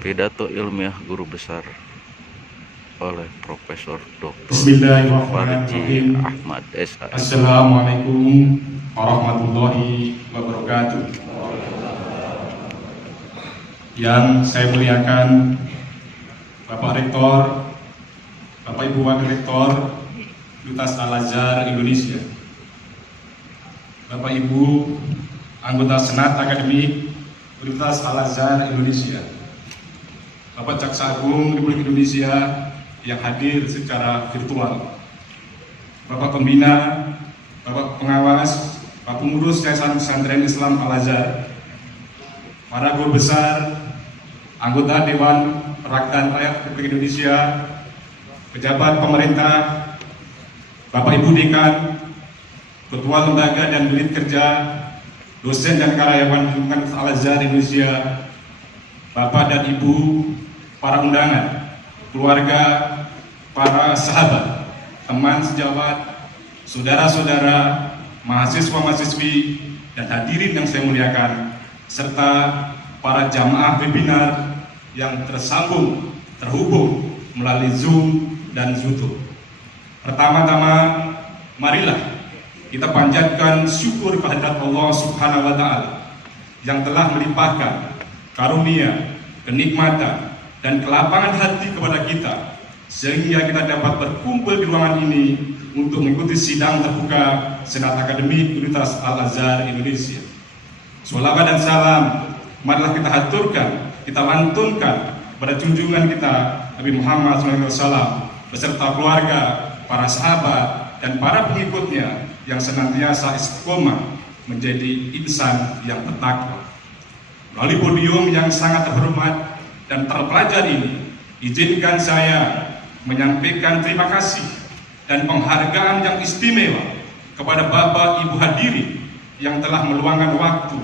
Pidato ilmiah guru besar oleh Profesor Dr. Farji Bismillahirrahmanirrahim. Ahmad SH. Assalamualaikum warahmatullahi wabarakatuh. Yang saya muliakan Bapak Rektor, Bapak Ibu Wakil Rektor Universitas Al-Azhar Indonesia, Bapak Ibu anggota Senat Akademik Universitas Al-Azhar Indonesia, Bapak Jaksa Agung Republik Indonesia yang hadir secara virtual, Bapak Pembina, Bapak Pengawas, Bapak Pengurus Yayasan Pesantren Islam Al-Azhar, para guru besar, anggota Dewan Perwakilan Rakyat Republik Indonesia, pejabat pemerintah, Bapak Ibu Dekan, Ketua Lembaga dan Unit Kerja, dosen dan karyawan lingkungan Al-Azhar Indonesia, Bapak dan Ibu, para undangan, keluarga, para sahabat, teman sejawat, saudara-saudara, mahasiswa-mahasiswi, dan hadirin yang saya muliakan, serta para jamaah webinar yang terhubung melalui Zoom dan YouTube. Pertama-tama, marilah kita panjatkan syukur kehadirat Allah Subhanahu wa Ta'ala yang telah melimpahkan karunia, kenikmatan, dan kelapangan hati kepada kita, sehingga kita dapat berkumpul di ruangan ini untuk mengikuti sidang terbuka Senat Akademik Universitas Al-Azhar Indonesia. Sholawat dan salam marilah kita haturkan, kita lantunkan pada junjungan kita Nabi Muhammad SAW beserta keluarga, para sahabat, dan para pengikutnya yang senantiasa istiqomah menjadi insan yang bertakwa. Melalui podium yang sangat terhormat dan terpelajar ini, izinkan saya menyampaikan terima kasih dan penghargaan yang istimewa kepada Bapak Ibu hadirin yang telah meluangkan waktu,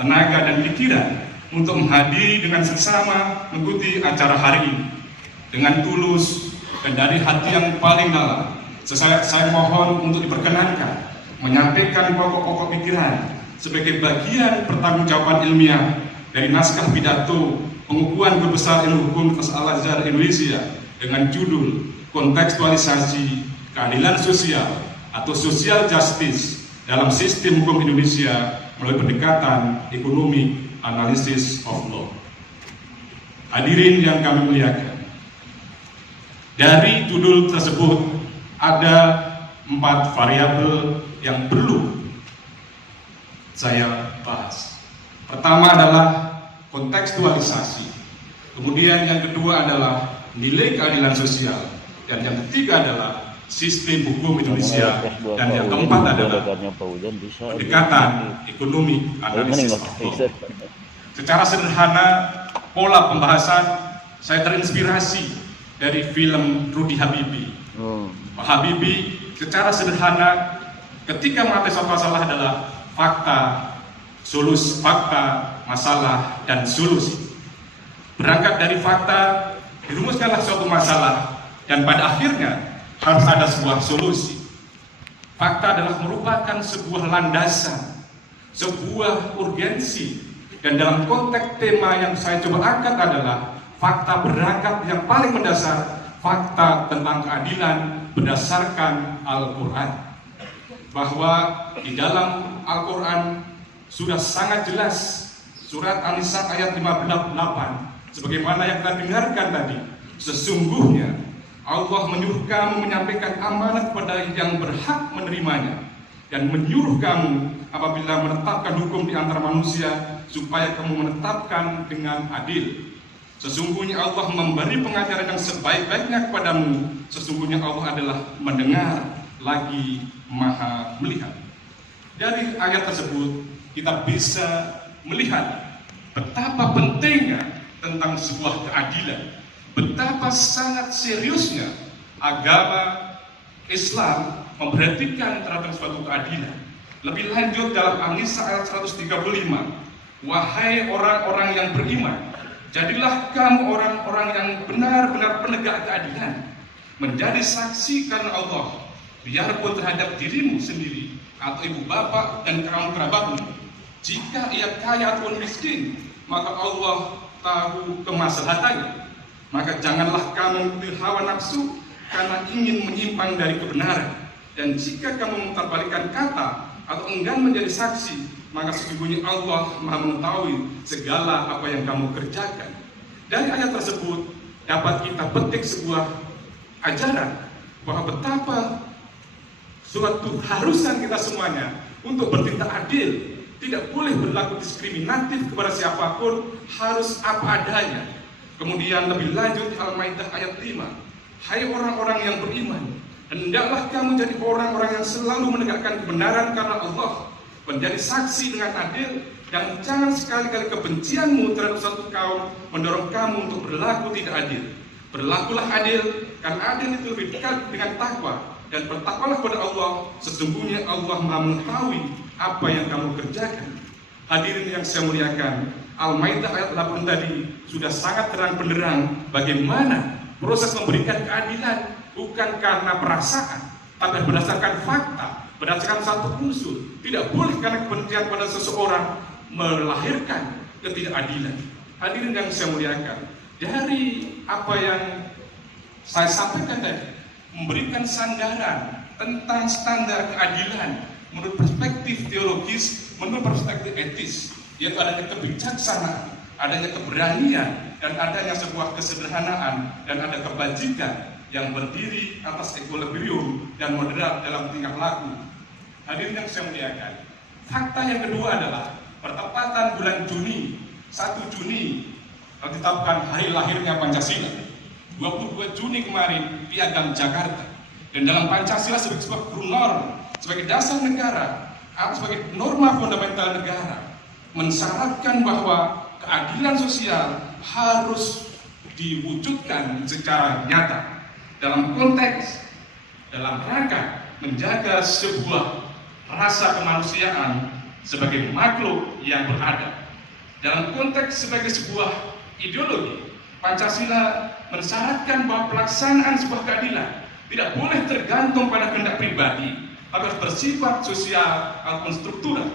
tenaga, dan pikiran untuk menghadiri dengan seksama mengikuti acara hari ini. Dengan tulus dan dari hati yang paling dalam, saya mohon untuk diperkenankan menyampaikan pokok-pokok pikiran sebagai bagian pertanggungjawaban ilmiah dari naskah pidato pengukuhan guru besar ilmu hukum Universitas Al-Azhar Indonesia dengan judul Kontekstualisasi Keadilan Sosial atau Social Justice dalam Sistem Hukum Indonesia melalui pendekatan ekonomi Analysis of Law. Hadirin yang kami muliakan, dari judul tersebut ada 4 variabel yang perlu saya bahas. Pertama adalah kontekstualisasi, kemudian yang kedua adalah nilai keadilan sosial, dan yang ketiga adalah sistem hukum Indonesia, dan yang keempat adalah pendekatan ekonomi analisis of law. Secara sederhana, pola pembahasan saya terinspirasi dari film Rudy Habibie. Pak Habibie secara sederhana ketika mengatasi suatu masalah adalah fakta, solusi, fakta, masalah, dan solusi. Berangkat dari fakta, dirumuskanlah suatu masalah, dan pada akhirnya harus ada sebuah solusi. Fakta adalah merupakan sebuah landasan, sebuah urgensi, dan dalam konteks tema yang saya coba angkat adalah fakta berangkat yang paling mendasar, fakta tentang keadilan berdasarkan Al-Quran. Bahwa di dalam Al-Quran sudah sangat jelas, surat An-Nisa ayat 58, sebagaimana yang kita dengarkan tadi, sesungguhnya Allah menyuruh kamu menyampaikan amanat kepada yang berhak menerimanya, dan menyuruh kamu apabila menetapkan hukum di antara manusia supaya kamu menetapkan dengan adil. Sesungguhnya Allah memberi pengajaran yang sebaik-baiknya kepadamu. Sesungguhnya Allah adalah mendengar lagi maha melihat. Dari ayat tersebut kita bisa melihat betapa pentingnya tentang sebuah keadilan, betapa sangat seriusnya agama Islam memperhatikan terhadap suatu keadilan. Lebih lanjut dalam An-Nisa ayat 135, wahai orang-orang yang beriman, jadilah kamu orang-orang yang benar-benar penegak keadilan, menjadi saksi karena Allah, biarpun terhadap dirimu sendiri atau ibu bapak dan kaum kerabatmu. Jika ia kaya ataupun miskin, maka Allah tahu kemaslahatannya. Maka janganlah kamu mengikuti hawa nafsu karena ingin menyimpang dari kebenaran. Dan jika kamu memutarbalikkan kata atau enggan menjadi saksi, maka sesungguhnya Allah Maha mengetahui segala apa yang kamu kerjakan. Dari ayat tersebut dapat kita petik sebuah ajaran bahwa betapa suatu harusan kita semuanya untuk bertindak adil, tidak boleh berlaku diskriminatif kepada siapapun, harus apa adanya. Kemudian lebih lanjut Al-Maidah ayat 5, hai orang-orang yang beriman, hendaklah kamu jadi orang-orang yang selalu menegakkan kebenaran karena Allah, menjadi saksi dengan adil, dan jangan sekali-kali kebencianmu terhadap satu kaum mendorong kamu untuk berlaku tidak adil. Berlakulah adil, karena adil itu lebih dekat dengan takwa, dan bertakwalah kepada Allah, sesungguhnya Allah Maha mengetahui apa yang kamu kerjakan. Hadirin yang saya muliakan, Al-Maidah ayat 8 tadi sudah sangat terang benderang bagaimana proses memberikan keadilan bukan karena perasaan, tapi berdasarkan fakta, berdasarkan satu unsur. Tidak boleh karena kebencian pada seseorang melahirkan ketidakadilan. Hadirin yang saya muliakan, dari apa yang saya sampaikan tadi, memberikan sandaran tentang standar keadilan menurut perspektif teologis, menurut perspektif etis, yaitu adanya kebijaksanaan, adanya keberanian, dan adanya sebuah kesederhanaan, dan ada kebajikan yang berdiri atas equilibrium dan moderat dalam tingkah laku. Hadirin yang saya muliakan, fakta yang kedua adalah pertepatan bulan Juni, 1 Juni ditetapkan hari lahirnya Pancasila. 22 Juni kemarin Piagam Jakarta, dan dalam Pancasila sebagai sebuah norma, sebagai dasar negara, atau sebagai norma fundamental negara, mensyaratkan bahwa keadilan sosial harus diwujudkan secara nyata dalam konteks, dalam rangka menjaga sebuah rasa kemanusiaan sebagai makhluk yang beradab. Dalam konteks sebagai sebuah ideologi, Pancasila mensyaratkan bahwa pelaksanaan sebuah keadilan tidak boleh tergantung pada kehendak pribadi, tapi harus bersifat sosial ataupun struktural.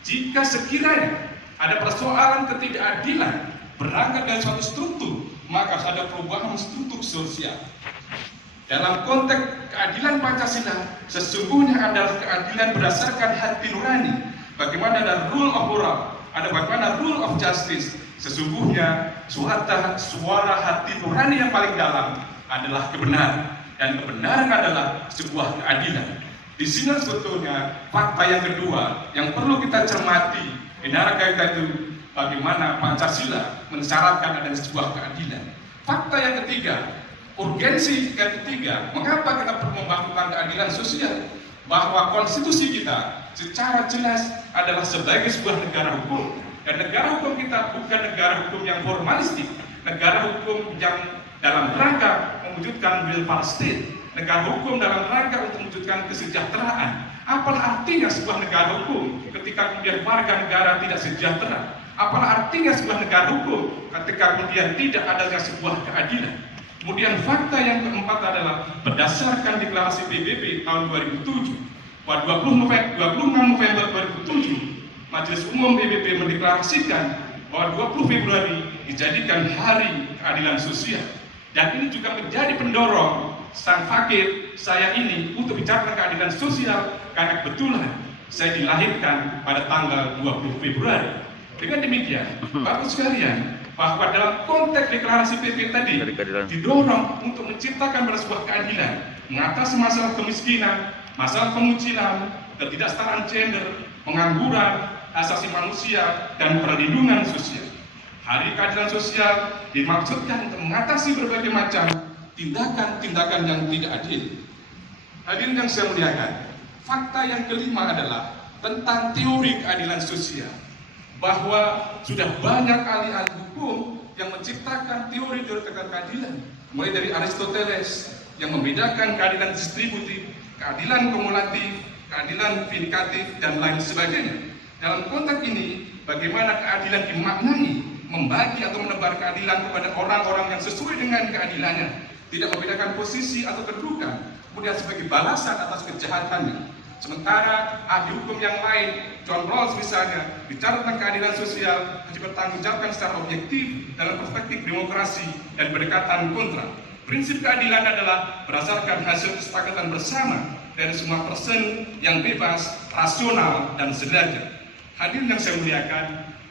Jika sekiranya ada persoalan ketidakadilan berangkat dari suatu struktur, maka harus ada perubahan struktur sosial. Dalam konteks keadilan Pancasila, sesungguhnya adalah keadilan berdasarkan hati nurani. Bagaimana ada rule of law, ada bagaimana rule of justice. Sesungguhnya suara hati nurani yang paling dalam adalah kebenaran, dan kebenaran adalah sebuah keadilan. Di sini sebetulnya fakta yang kedua yang perlu kita cermati di narasi itu, bagaimana Pancasila mensyaratkan adanya sebuah keadilan. Fakta yang ketiga, urgensi yang ketiga, mengapa kita perlu melakukan keadilan sosial? Bahwa konstitusi kita secara jelas adalah sebagai sebuah negara hukum, dan negara hukum kita bukan negara hukum yang formalistik, negara hukum yang dalam rangka mewujudkan welfare state, negara hukum dalam rangka untuk mewujudkan kesejahteraan. Apalah artinya sebuah negara hukum ketika kemudian warga negara tidak sejahtera? Apalah artinya sebuah negara hukum ketika kemudian tidak adanya sebuah keadilan? Kemudian fakta yang keempat adalah berdasarkan deklarasi PBB tahun 2007, pada 26 November 2007, Majelis Umum PBB mendeklarasikan bahwa 20 Februari dijadikan Hari Keadilan Sosial. Dan ini juga menjadi pendorong sang fakir saya ini untuk bicara tentang keadilan sosial, karena kebetulan saya dilahirkan pada tanggal 20 Februari. Dengan demikian, Bapak sekalian, bahwa dalam konteks deklarasi PBB tadi didorong untuk menciptakan sebuah keadilan, mengatasi masalah kemiskinan, masalah kemunculan, ketidaksetaraan gender, pengangguran, asasi manusia, dan perlindungan sosial. Hari Keadilan Sosial dimaksudkan untuk mengatasi berbagai macam tindakan-tindakan yang tidak adil. Hadirin yang saya muliakan, fakta yang kelima adalah tentang teori keadilan sosial, bahwa sudah banyak ahli-ahli hukum yang menciptakan teori-teori tentang keadilan, mulai dari Aristoteles yang membedakan keadilan distributif, keadilan kumulatif, keadilan vindikatif, dan lain sebagainya. Dalam konteks ini, bagaimana keadilan dimaknai, membagi atau menebar keadilan kepada orang-orang yang sesuai dengan keadilannya, tidak membedakan posisi atau kedudukan, kemudian sebagai balasan atas kejahatannya. Sementara ahli hukum yang lain, John Rawls misalnya, bicara tentang keadilan sosial, dipertanggungjawabkan secara objektif dalam perspektif demokrasi dan pendekatan kontra. Prinsip keadilan adalah berdasarkan hasil kesepakatan bersama dari semua person yang bebas, rasional, dan sederajat. Hadirin yang saya muliakan,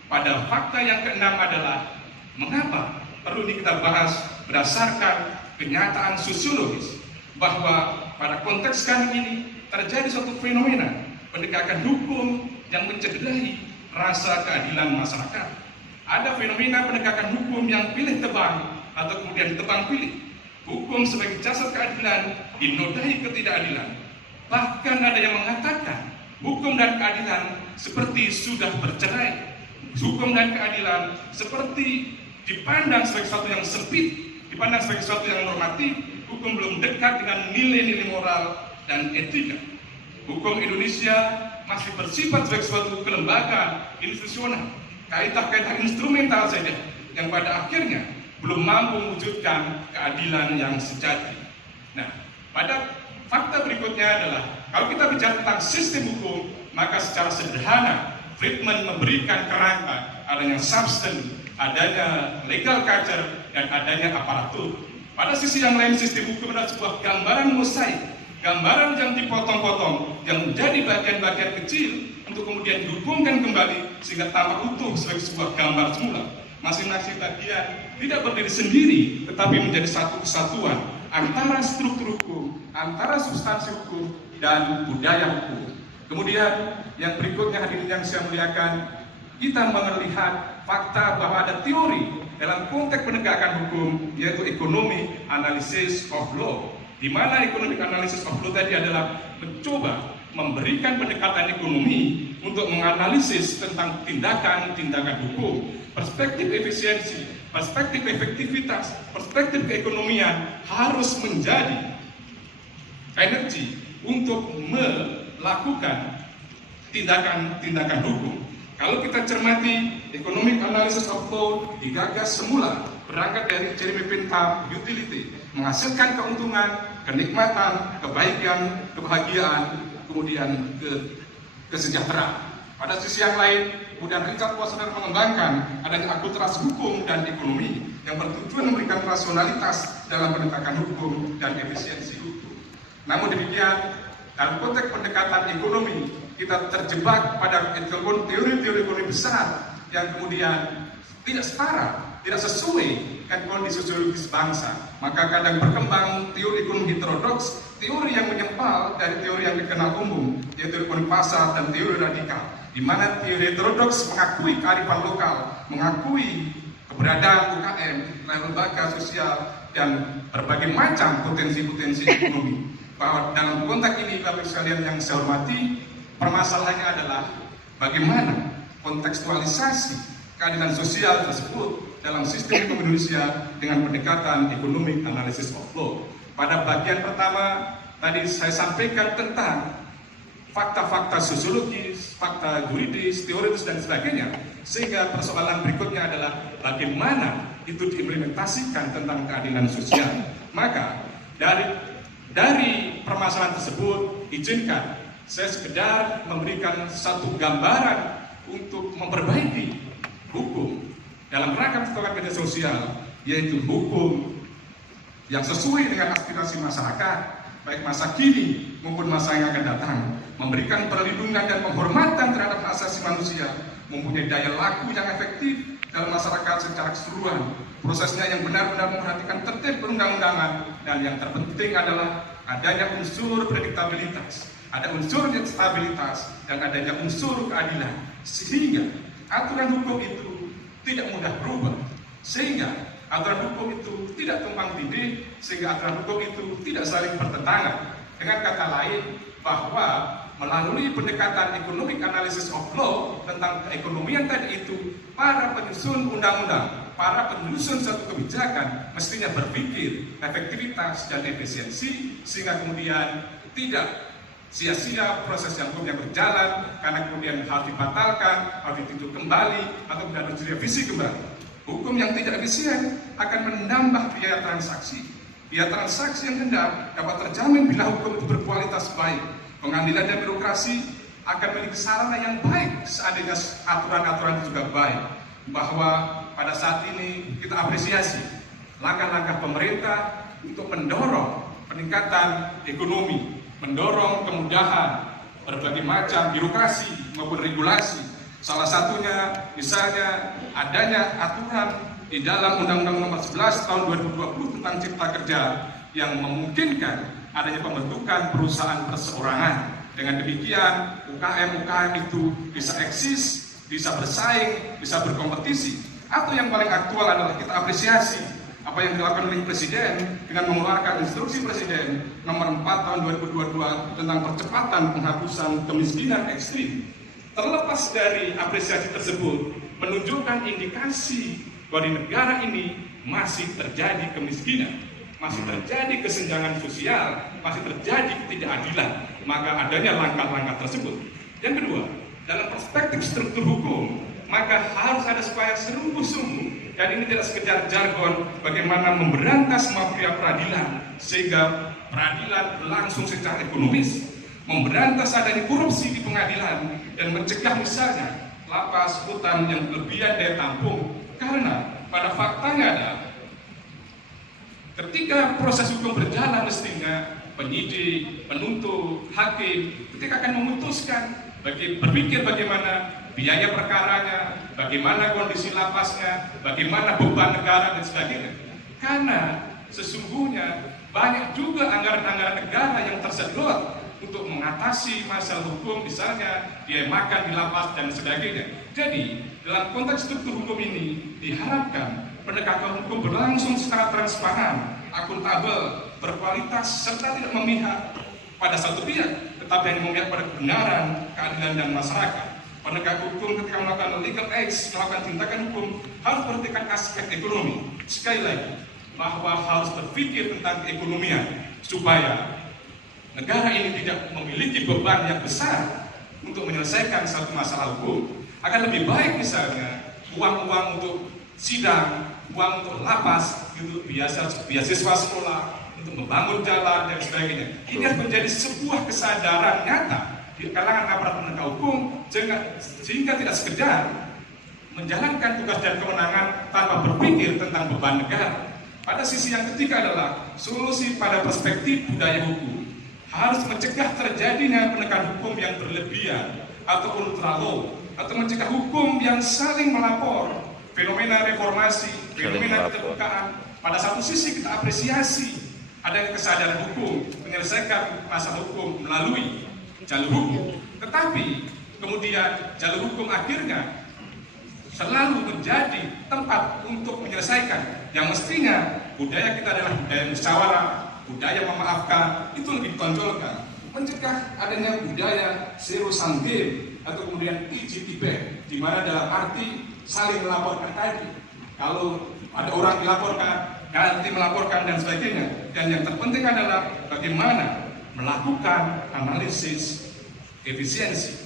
pada fakta yang keenam adalah mengapa perlu kita bahas berdasarkan kenyataan sosiologis bahwa pada konteks sekarang ini terjadi suatu fenomena penegakan hukum yang mencederai rasa keadilan masyarakat. Ada fenomena penegakan hukum yang pilih tebang atau kemudian tebang pilih. Hukum sebagai jasa keadilan dinodai ketidakadilan. Bahkan ada yang mengatakan hukum dan keadilan seperti sudah bercerai. Hukum dan keadilan seperti dipandang sebagai sesuatu yang sempit, dipandang sebagai sesuatu yang normatif. Hukum belum dekat dengan nilai-nilai moral dan etika. Hukum Indonesia masih bersifat sebagai suatu kelembagaan institusional, kaidah-kaidah instrumental saja, yang pada akhirnya belum mampu mewujudkan keadilan yang sejati. Nah, pada fakta berikutnya adalah, kalau kita bicara tentang sistem hukum, maka secara sederhana, Friedman memberikan kerangka adanya substance, adanya legal culture, dan adanya aparatur. Pada sisi yang lain, sistem hukum adalah sebuah gambaran mosaik, gambaran yang dipotong-potong, yang menjadi bagian-bagian kecil untuk kemudian dihubungkan kembali sehingga tampak utuh sebagai sebuah gambar semula. Masing-masing bagian tidak berdiri sendiri, tetapi menjadi satu kesatuan antara struktur hukum, antara substansi hukum, dan budaya hukum. Kemudian yang berikutnya, hadirin yang saya muliakan, kita melihat fakta bahwa ada teori dalam konteks penegakan hukum, yaitu ekonomi analisis of law, di mana ekonomi analisis of law tadi adalah mencoba memberikan pendekatan ekonomi untuk menganalisis tentang tindakan-tindakan hukum, perspektif efisiensi, perspektif efektivitas, perspektif keekonomian harus menjadi energi untuk melakukan tindakan-tindakan hukum. Kalau kita cermati, economic analysis of law digagas semula berangkat dari Jeremy Bentham utility, menghasilkan keuntungan, kenikmatan, kebaikan, kebahagiaan, kemudian kesejahteraan. Pada sisi yang lain, kemudian Richard Posner mengembangkan adanya akulturasi hukum dan ekonomi yang bertujuan memberikan rasionalitas dalam penegakan hukum dan efisiensi hukum. Namun demikian, dalam konteks pendekatan ekonomi, kita terjebak pada teori-teori ekonomi besar yang kemudian tidak setara, tidak sesuai dengan kondisi sosiologis bangsa. Maka kadang berkembang teori ekonomi heterodoks, teori yang menyempal dari teori yang dikenal umum, yaitu ekonomi pasar dan teori radikal, di mana teori heterodoks mengakui kearifan lokal, mengakui keberadaan UKM, lembaga sosial, dan berbagai macam potensi-potensi ekonomi. Bahwa dalam konteks ini, Bapak sekalian yang saya hormati, permasalahannya adalah bagaimana kontekstualisasi keadilan sosial tersebut dalam sistem hukum Indonesia dengan pendekatan ekonomi analisis of law. Pada bagian pertama tadi saya sampaikan tentang fakta-fakta sosiologis, fakta juridis, teoritis, dan sebagainya, sehingga persoalan berikutnya adalah bagaimana itu diimplementasikan tentang keadilan sosial. Maka dari permasalahan tersebut, izinkan saya sekedar memberikan satu gambaran untuk memperbaiki hukum dalam rangka kebijakan kerja sosial, yaitu hukum yang sesuai dengan aspirasi masyarakat, baik masa kini maupun masa yang akan datang, memberikan perlindungan dan penghormatan terhadap hak asasi manusia, mempunyai daya laku yang efektif dalam masyarakat secara keseluruhan, prosesnya yang benar-benar memperhatikan tertib perundang-undangan, dan yang terpenting adalah adanya unsur prediktabilitas, ada unsur stabilitas, dan adanya unsur keadilan, sehingga aturan hukum itu tidak mudah berubah, sehingga aturan hukum itu tidak tumpang tindih, sehingga aturan hukum itu tidak saling bertentangan. Dengan kata lain, bahwa melalui pendekatan economic analysis of law tentang keekonomian tadi itu, para penyusun undang-undang, para penyusun satu kebijakan mestinya berpikir efektivitas dan efisiensi, sehingga kemudian tidak sia-sia proses yang hukum yang berjalan karena kemudian harus dibatalkan, harus ditinjau kembali, atau kemudian harus direvisi kembali. Hukum yang tidak efisien akan menambah biaya transaksi. Biaya transaksi yang rendah dapat terjamin bila hukum itu berkualitas baik. Pengadilan dan birokrasi akan memiliki sarana yang baik seandainya aturan-aturan itu juga baik. Bahwa pada saat ini kita apresiasi langkah-langkah pemerintah untuk mendorong peningkatan ekonomi, mendorong kemudahan berbagai macam birokrasi maupun regulasi. Salah satunya misalnya adanya aturan di dalam Undang-Undang Nomor 11 Tahun 2020 tentang Cipta Kerja yang memungkinkan adanya pembentukan perusahaan perseorangan. Dengan demikian UKM-UKM itu bisa eksis, bisa bersaing, bisa berkompetisi. Atau yang paling aktual adalah kita apresiasi apa yang dilakukan oleh Presiden dengan mengeluarkan instruksi Presiden Nomor 4 Tahun 2022 tentang percepatan penghapusan kemiskinan ekstrim. Terlepas dari apresiasi tersebut, menunjukkan indikasi bahwa di negara ini masih terjadi kemiskinan, masih terjadi kesenjangan sosial, masih terjadi ketidakadilan. Maka adanya langkah-langkah tersebut. Yang kedua, dalam perspektif struktur hukum, maka harus ada supaya sungguh-sungguh, dan ini tidak sekedar jargon, bagaimana memberantas mafia peradilan sehingga peradilan berlangsung secara ekonomis, memberantas adanya korupsi di pengadilan, dan mencegah misalnya lapas hutan yang kelebihan daya tampung. Karena pada faktanya adalah ketika proses hukum berjalan mestinya penyidik, penuntut, hakim ketika akan memutuskan berpikir bagaimana biaya perkaranya, bagaimana kondisi lapasnya, bagaimana beban negara dan sebagainya. Karena sesungguhnya banyak juga anggaran-anggaran negara yang tersedot untuk mengatasi masalah hukum, misalnya biaya makan di lapas dan sebagainya. Jadi dalam konteks struktur hukum ini diharapkan penegakan hukum berlangsung secara transparan, akuntabel, berkualitas, serta tidak memihak pada satu pihak, tetapi hanya memihak pada kebenaran, keadilan dan masyarakat. Penegak hukum ketika melakukan legal acts, melakukan tindakan hukum harus perhatikan aspek ekonomi. Sekali lagi, bahwa harus berpikir tentang keekonomian supaya negara ini tidak memiliki beban yang besar untuk menyelesaikan satu masalah hukum. Akan lebih baik misalnya uang-uang untuk sidang, uang untuk lapas, untuk beasiswa sekolah, untuk membangun jalan dan sebagainya. Ini harus menjadi sebuah kesadaran nyata di kalangan aparat penegak hukum sehingga tidak sekedar menjalankan tugas dan kewenangan tanpa berpikir tentang beban negara. Pada sisi yang ketiga adalah solusi pada perspektif budaya hukum harus mencegah terjadinya penegakan hukum yang berlebihan atau ultra low, atau mencegah hukum yang saling melapor, fenomena reformasi, fenomena keterbukaan. Pada satu sisi kita apresiasi adanya kesadaran hukum menyelesaikan masalah hukum melalui jalur hukum, tetapi kemudian jalur hukum akhirnya selalu menjadi tempat untuk menyelesaikan yang mestinya budaya kita adalah budaya musyawarah, budaya memaafkan, itu lebih ditonjolkan. Mencegah adanya budaya zero sum game atau kemudian IJTB, di mana dalam arti saling melaporkan tadi. Kalau ada orang dilaporkan, ganti melaporkan dan sebagainya. Dan yang terpenting adalah bagaimana melakukan analisis efisiensi,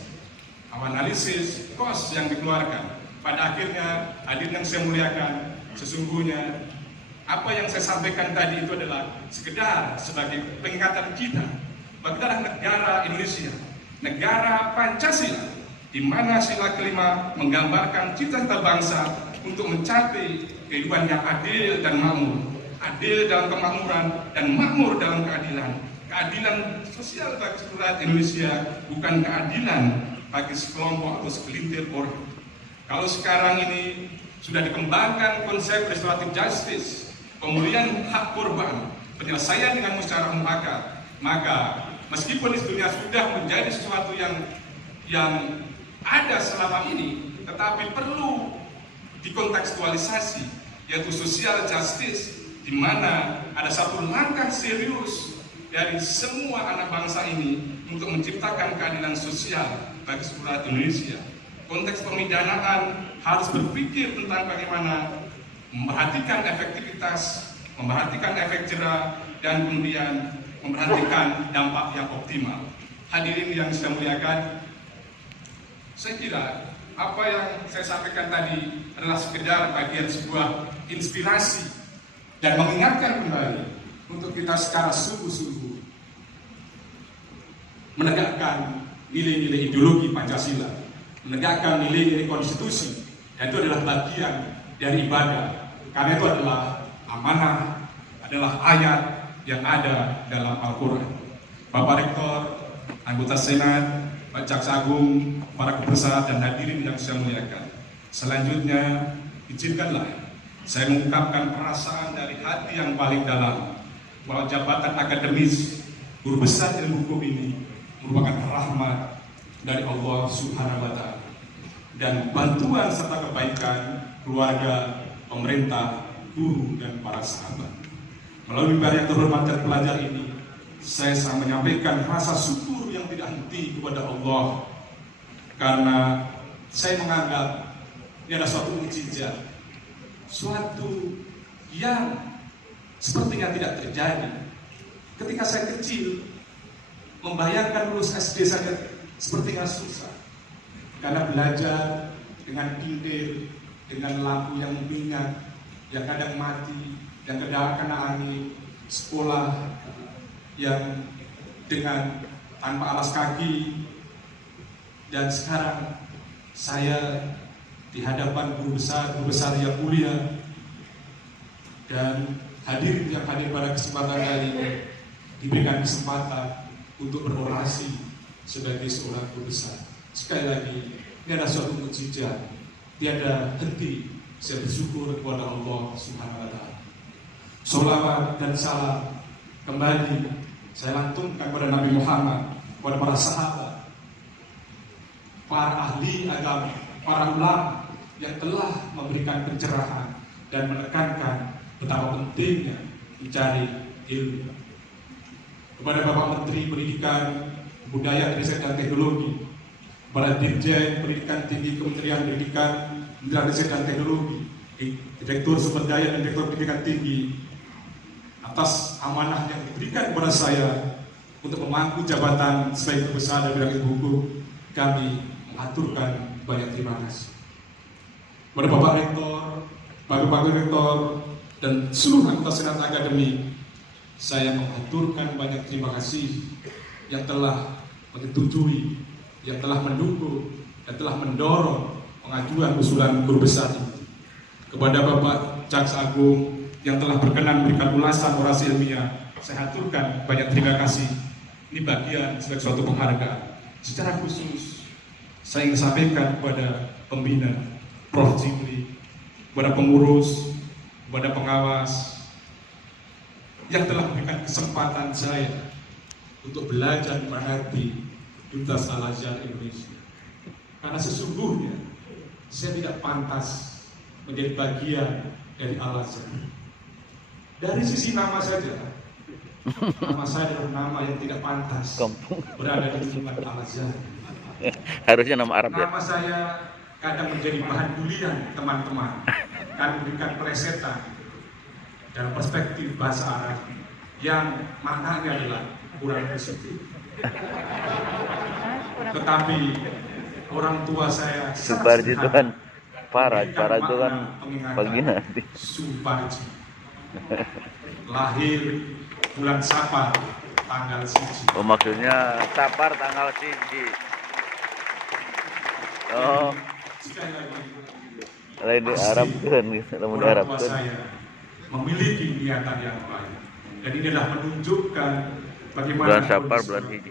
analisis cost yang dikeluarkan. Pada akhirnya, hadirin yang saya muliakan, sesungguhnya apa yang saya sampaikan tadi itu adalah sekedar sebagai peringatan kita bahwa negara Indonesia, negara Pancasila, di mana sila kelima menggambarkan cita-cita bangsa untuk mencapai kehidupan yang adil dan makmur, adil dalam kemakmuran dan makmur dalam keadilan. Keadilan sosial bagi seluruh Indonesia, bukan keadilan bagi sekelompok atau segelintir orang. Kalau sekarang ini sudah dikembangkan konsep restoratif justice, pemulihan hak korban, penyelesaian dengan musyawarah mufakat, maka meskipun itu sudah menjadi sesuatu yang ada selama ini, tetapi perlu dikontekstualisasi, yaitu social justice, di mana ada satu langkah serius dari semua anak bangsa ini untuk menciptakan keadilan sosial bagi seluruh Indonesia. Konteks pemidanaan harus berpikir tentang bagaimana memperhatikan efektivitas, memperhatikan efek jera, dan kemudian memperhatikan dampak yang optimal. Hadirin yang saya muliakan, saya kira apa yang saya sampaikan tadi adalah sekedar bagian sebuah inspirasi dan mengingatkan kembali untuk kita secara sungguh-sungguh menegakkan nilai-nilai ideologi Pancasila, menegakkan nilai-nilai konstitusi, dan itu adalah bagian dari ibadah. Karena itu adalah amanah, adalah ayat yang ada dalam Al-Quran. Bapak Rektor, anggota Senat, Pak Jaksa Agung, para kebesaran dan hadirin yang saya muliakan. Selanjutnya, izinkanlah saya mengungkapkan perasaan dari hati yang paling dalam bahwa jabatan akademis guru besar ilmu hukum ini merupakan rahmat dari Allah Subhanahu wa Ta'ala dan bantuan serta kebaikan keluarga, pemerintah, guru, dan para sahabat. Melalui yang terhormat dan pelajar ini, saya sangat menyampaikan rasa syukur yang tidak henti kepada Allah, karena saya menganggap ini adalah suatu mukjizat, suatu yang sepertinya tidak terjadi. Ketika saya kecil, membayangkan lulus SD saja sepertinya susah, karena belajar dengan tindir, dengan lampu yang minyak, yang kadang mati, yang kadang kena angin, sekolah yang dengan tanpa alas kaki. Dan sekarang saya di hadapan guru besar yang mulia, dan hadirin yang hadir pada kesempatan kali ini diberikan kesempatan untuk berorasi sebagai seorang guru besar. Sekali lagi, ini adalah suatu mukjizat, tiada henti. Saya bersyukur kepada Allah Subhanahu wa Ta'ala. Sholawat dan salam kembali saya lantunkan kepada Nabi Muhammad, kepada para sahabat, para ahli agama, para ulama yang telah memberikan pencerahan dan menekankan betapa pentingnya mencari ilmu. Kepada Bapak Menteri Pendidikan, Budaya, Riset dan Teknologi, kepada Dirjen Pendidikan Tinggi Kementerian Pendidikan, Riset dan Teknologi, Direktur Sumber Daya dan Direktur Pendidikan Tinggi, atas amanah yang diberikan kepada saya untuk memangku jabatan sebagai guru besar dari bidang ilmu hukum, kami mengaturkan banyak terima kasih. Kepada Bapak Rektor, Bapak Wakil Rektor, dan seluruh anggota Senat Akademik, saya mengaturkan banyak terima kasih yang telah menyetujui, yang telah mendukung, dan telah mendorong pengajuan usulan guru besar itu. Kepada Bapak Jaksa Agung yang telah berkenan memberikan ulasan orasi ilmiah, saya aturkan banyak terima kasih. Ini bagian sebagai suatu penghargaan. Secara khusus, saya ingin sampaikan kepada pembina, Prof. Jimli, kepada pengurus, kepada pengawas, yang telah memberikan kesempatan saya untuk belajar mengerti Dutas Al-Azhar Indonesia. Karena sesungguhnya saya tidak pantas menjadi bagian dari Al-Azhar. Dari sisi nama saja, nama saya adalah nama yang tidak pantas berada di lingkungan Al-Azhar. Harusnya nama Arab ya. Nama saya kadang menjadi bahan bulian teman-teman, karena memberikan plesetan dalam perspektif bahasa Arab yang maknanya adalah kurang positif. Tetapi orang tua saya Suparji itu kan Faraj itu kan pagi nanti. Suparji lahir bulan Safar tanggal 1. Oh, maksudnya Safar tanggal 1. Oh, lain di Arab kan, namun di Arab kan. Saya memiliki niatan yang baik, dan ini adalah menunjukkan bagaimana Bulan Safar, bulan Hijri,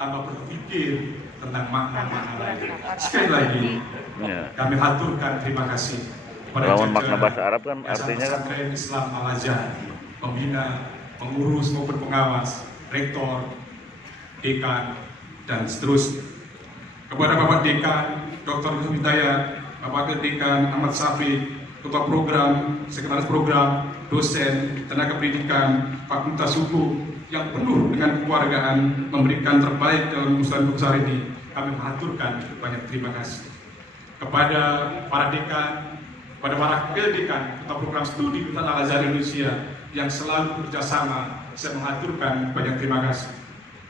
tanpa berpikir tentang makna-makna lain. Sekali lagi, ya, kami haturkan terima kasih kepada lawan makna bahasa Arab kan artinya kan Islam Al-Azhar, pembina, pengurus maupun pengawas, rektor, dekan, dan seterusnya. Kepada Bapak Dekan, Dr. Hidayat, Bapak Dekan Ahmad Safi, Ketua Program, Sekretaris Program, dosen, tenaga pendidikan, Fakultas Hukum yang penuh dengan kekeluargaan memberikan terbaik dalam urusan besar ini, kami mengaturkan banyak terima kasih. Kepada para dekan, kepada para wakil dekan, Ketua Program Studi Dutas Al-Azhar Indonesia yang selalu bekerjasama, saya mengaturkan banyak terima kasih.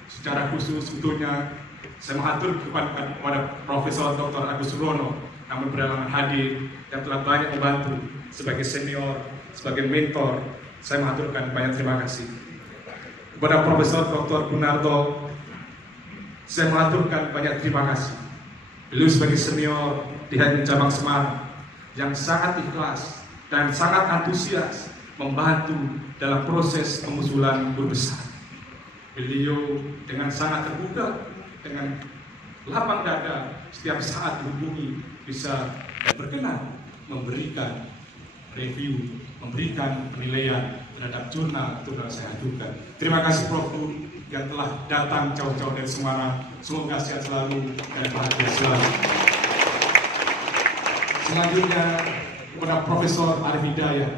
Secara khusus tentunya saya mengatur kepada Profesor Dr. Agus Surono, namun berhalangan hadir, yang telah banyak membantu sebagai senior, sebagai mentor. Saya mengaturkan banyak terima kasih. Kepada Profesor Dr. Gunarto, saya mengaturkan banyak terima kasih. Beliau sebagai senior di HMI Cabang Semarang yang sangat ikhlas dan sangat antusias membantu dalam proses pengusulan guru besar. Beliau dengan sangat terbuka, dengan lapang dada setiap saat dihubungi bisa berkenan memberikan review, memberikan penilaian terhadap jurnal saya ajukan. Terima kasih Prof. yang telah datang jauh-jauh dari Semarang. Semoga sehat selalu dan bahagia selalu. Selanjutnya kepada Profesor Arif Hidayat,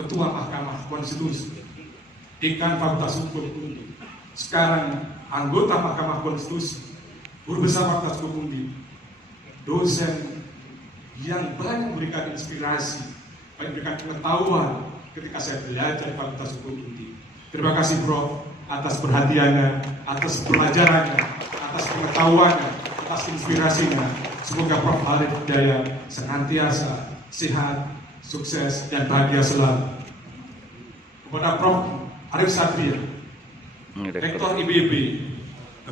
Ketua Mahkamah Konstitusi, Dekan Fakultas Hukum UNDI, sekarang anggota Mahkamah Konstitusi, Guru Besar Fakultas Hukum UNDI, dosen yang banyak memberikan inspirasi, banyak memberikan pengetahuan ketika saya belajar di Fakultas Hukum UNDI. Terima kasih Prof atas perhatiannya, atas pelajarannya, atas pengetahuannya, atas inspirasinya. Semoga Prof Arif Hidayat senantiasa sehat, sukses, dan bahagia selalu. Kepada Prof Arif Satria, Rektor IBB,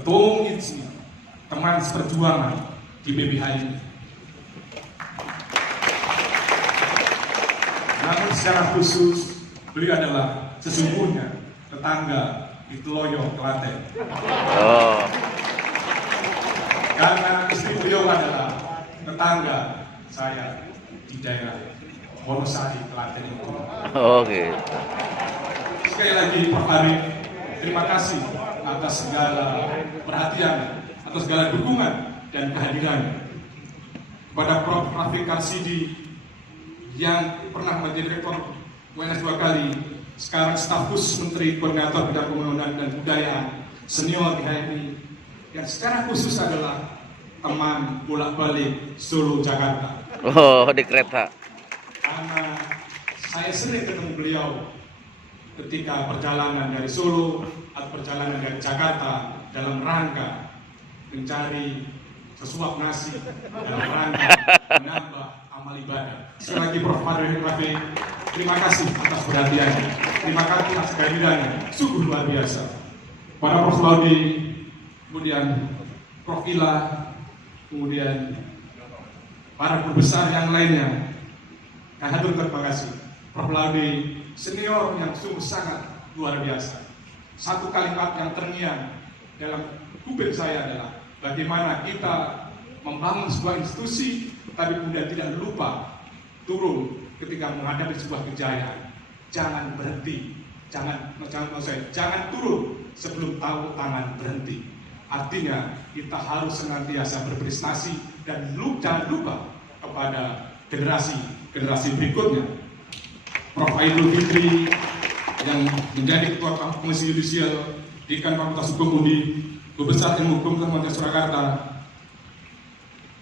Ketua Umum ITSI, teman seperjuangan di BBH ini. Namun secara khusus, beliau adalah sesungguhnya tetangga di Teloyo, Klaten. Oh. Karena istri beliau adalah tetangga saya di daerah Wonosari, Klaten itu. Oh, gitu. Sekali lagi Prof Arif, terima kasih atas segala perhatian, atas segala dukungan dan kehadiran. Kepada Prof Rafiq Karsidi yang pernah menjadi rektor UNS 2 kali, sekarang staf khusus Menteri Koordinator Bidang Pembangunan dan Budayaan, senior di HMI, yang secara khusus adalah teman bolak-balik Solo Jakarta. Oh, di kereta. Karena saya sering ketemu beliau ketika perjalanan dari Solo atau perjalanan dari Jakarta dalam rangka mencari sesuap nasi, dalam rangka menambah amal ibadah. Sekali lagi Prof Rafiq, terima kasih atas perhatiannya, terima kasih atas kehadirannya, sungguh luar biasa. Pada Prof Laudi, kemudian Prof Ila, kemudian para guru besar yang lainnya, terima kasih. Prof Laudi, senior yang sungguh sangat luar biasa. Satu kalimat yang terngiang dalam kuping saya adalah bagaimana kita membangun sebuah institusi, tapi kemudian tidak lupa turun ketika menghadapi sebuah kejayaan. Jangan berhenti, jangan turun sebelum tahu tangan berhenti. Artinya kita harus senantiasa berprestasi dan jangan lupa kepada generasi berikutnya. Prof Aidul Fitri yang menjadi Ketua Komisi Yudisial Dekan Fakultas Hukum UNDI, Guru Besar Ilmu Hukum Kementerian Surakarta,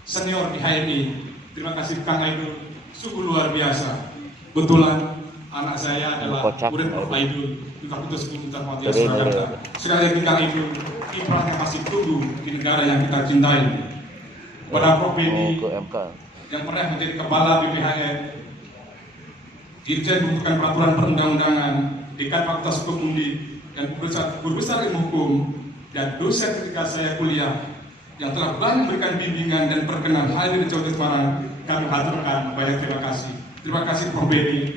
senior di HMI. Terima kasih Kang Aidul, sungguh luar biasa. Kebetulan anak saya adalah murid Prof Aidul di Fakultas Hukum Kementerian Surakarta. Sekali lagi Kang Aidul, kiprahnya masih tumbuh di negara yang kita cintai. Pada Prof Beni yang pernah menjadi kepala BPHN, Dirjen Pembentukan Peraturan Perundang-undangan, Dekan Fakultas Hukum UNDI, dan Guru Besar Ilmu Hukum, dan dosen ketika saya kuliah yang telah banyak memberikan bimbingan dan perkenan hadir di Jawa Semarang, kami haturkan banyak terima kasih. Terima kasih Prof Beni.